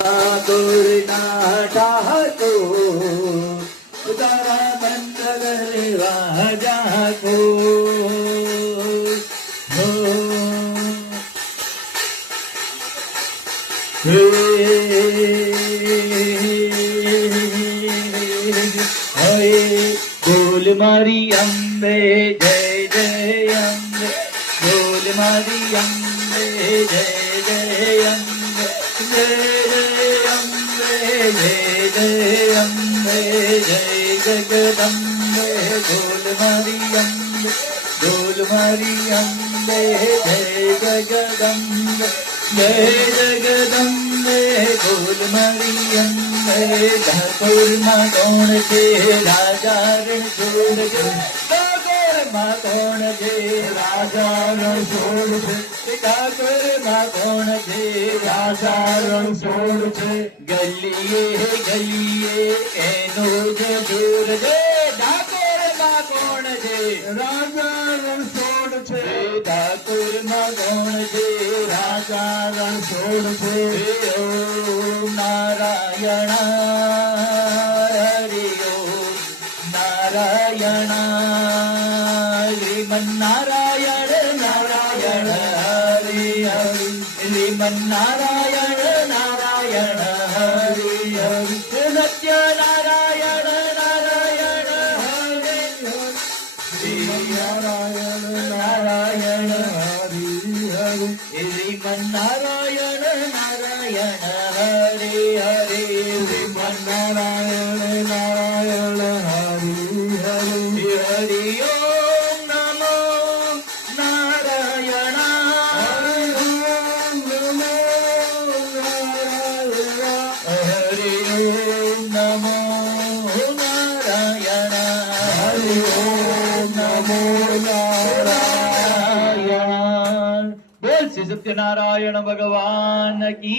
ठाकुरना ठाकुर तारा मंत्र लेवा जाको बोल मारी अंबे जय जय अम्बे बोल मारी अंबे जय जय अम्बे जय जय अम्बे जय जय अम्बे जय जगदम्बे बोल मारी अंबे जय जगदम्बे जय जगदम्बे बोल मारी अंबे ठाकुर माँ कौन छे राजा रण छोड़ छे ठाकुर माँ कौन छे राजा रण छोड़ छे ठाकुर माँ कौन छे राजा रण छोड़ छे गलिए गलिए एनो ज दूर जे ठाकुर माँ कौन छे राजा रण छोड़ छे ठाकुर माँ कौन छे राजा रण छोड़ छे ओम नारायण हरि ओम नारायण श्रीमन्नारायण नारायण हरि हरि श्रीमन्नारायण नारायण हरि हरि सत्य नारायण नारायण हरि हरि नारायण नारायण हरि हरि श्रीमन्नारायण नारायण हरि हरि श्रीमन्नारायण नारायण हरि हरि हरि ओम नमो नारायण हरि ओम नमो नारायण हरि ओम नमो नारायण हरि ओम नमो नारायण बोल श्री सत्यनारायण भगवान की